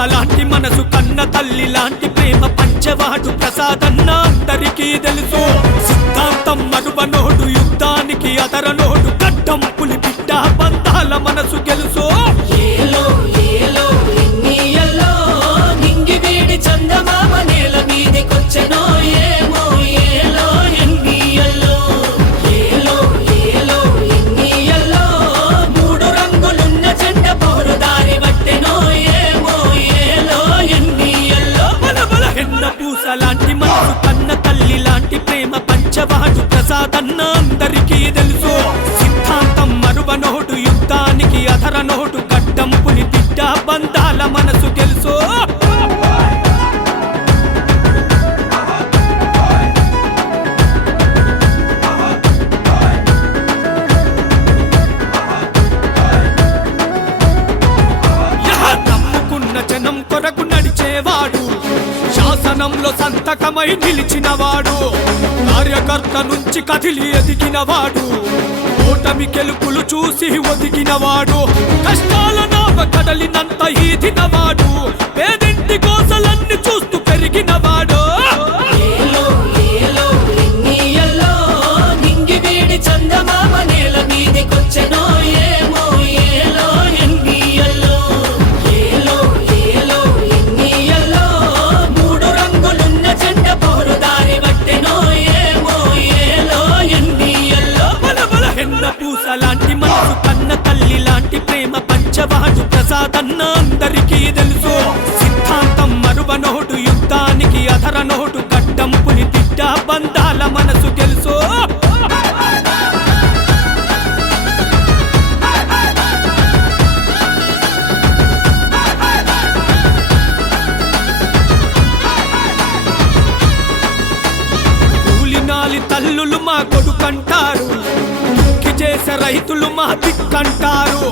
పూసలాంటి మనసు కన్న తల్లి లాంటి ప్రేమ పంచవాడు ప్రసాదన్న అందరికీ తెలుసు. సిద్ధాంతం మరువనోడు యుద్ధానికి అదరనోడు గడ్డం పులి బిడ్డ బంధాల మనసు గెలుసు. ఏలో ఏలో ఎన్నియల్లో నింగి వేడి చందమామ నేల మీదికొచ్చెనో ఏమో ఏలో ఎన్నియల్లో. ఏలో ఏలో ఎన్నియల్లో మూడు రంగులున్న జెండ పోరు దారి పట్టెనో ఏమో ఏలో ఎన్నియల్లో. బలబల ఎన్న పూసలాంటి మనసు కన్న తల్లి లాంటి ప్రేమ పంచవాడు ప్రసాదన్న అందరికీ తెలుసు. సిద్ధాంతం మరువనోడు యుద్ధానికి అధరనోడు గడ్డం పులి బిడ్డ బంధాల మనసు గెలుసు. నమ్ముకున్న జనం కొరకు నడిచేవాడు, శాసనంలో సంతకమై నిలిచినవాడు, కార్యకర్త నుంచి కదిలి ఎదిగినవాడు, ఓటమి గెలుపులు చూసి ఒదిగినవాడు, కష్టాల నావ కదలినంత ఈదినవాడు, పేదింటి కోసలన్నీ చూస్తూ పెరిగినవాడు. ఏలో ఏలో ఎన్నియల్లో నింగి వేడి చందమామ నేల మీదికొచ్చెనో ఏమో ఏలో ఎన్నియల్లో. ఏలో ఏలో ఎన్నియల్లో మూడు రంగులున్న జెండ పోరు దారి పట్టెనో ఏమో ఏలో ఎన్నియల్లో. బలబల ఎన్న పూసలాంటి మనసు కన్న తల్లి లాంటి ప్రేమ పంచవాడు ప్రసాదన్న అందరికీ తెలుసు. సిద్ధాంతం మరువనోడు యుద్ధానికి అధరనోడు గడ్డం పులి బిడ్డ బంధాల మనసు గెలుసు. కూలినాలి తల్లులు మా కొడుకంటారు, దుఃఖి చేసే రైతులు మా దిక్కంటారు,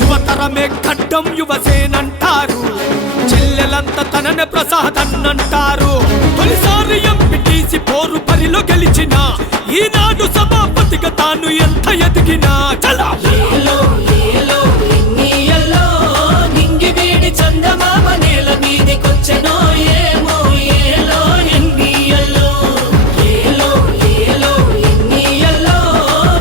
యువతరమే గడ్డం యువసేనంటారు, చెల్లెలంత తననే ప్రసాదన్నంటారు. తొలిసారి ఎంపీటీసీ పోరు పరిలో గెలిచిన ఈనాడు సభాపతిగా తాను ఎంత ఎదిగినా చలా. ఏలో ఏలో ఎన్నియల్లో నింగి వేడి చందమామ నేల మీదికొచ్చెనో ఏమో ఏలో ఎన్నియల్లో. ఏలో ఏలో ఎన్నియల్లో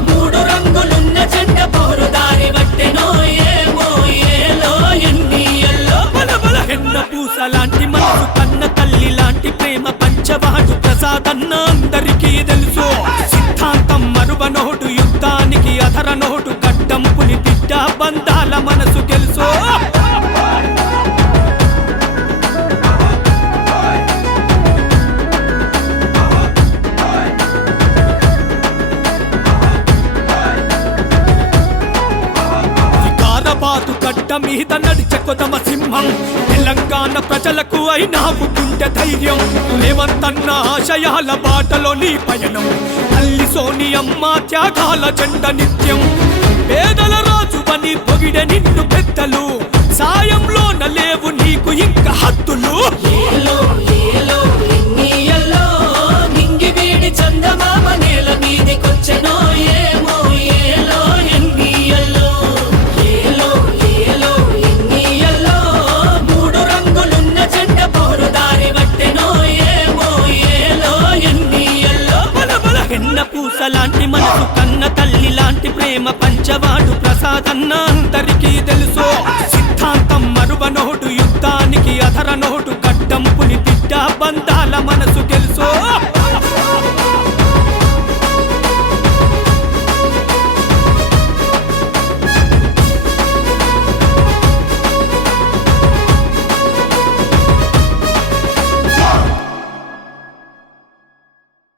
మూడు రంగులున్న జెండ పోరు దారి పట్టెనో ఏమో ఏలో ఎన్నియల్లో. బలబల ఎన్న పూసలాంటి మనసు కన్న తల్లి లాంటి ప్రేమ పంచవాడు ప్రసాదన్న అందరికీ తెలుసు. సిద్ధాంతం మరువనోడు యుద్ధానికి అధరనోడు గడ్డం పులి బిడ్డ బంధాల మనసు గెలుసు. వికారాబాదు గడ్డ మీద నడిచే కొదమ సింహం, తెలంగాణ ప్రజలకు అయినావు గుండె ధైర్యం. రేవంతన్న ఆశయాల బాటలో నీ పయనం, తల్లి సోనియమ్మ త్యాగాల జెండ నిత్యం. పేదల రాజువని పొగిడే నిన్ను పెద్దలు, సాయంలోన లేవు నీకు ఇంకా హద్దులు. ఏలో ఏలో ఎన్నియల్లో నింగి వేడి చందమామ నేల మీదికొచ్చెనో ఏమో ఏలో ఎన్నియల్లో. ఏలో ఏలో ఎన్నియల్లో మూడు రంగులున్న జెండ పోరు దారి పట్టెనో ఏమో ఏలో ఎన్నియల్లో. బలబల ఎన్న పూసలాంటి మనసు కన్న తల్లి లాంటి ప్రేమ పంచవాడు ప్రసాదన్న అందరికీ తెలుసు.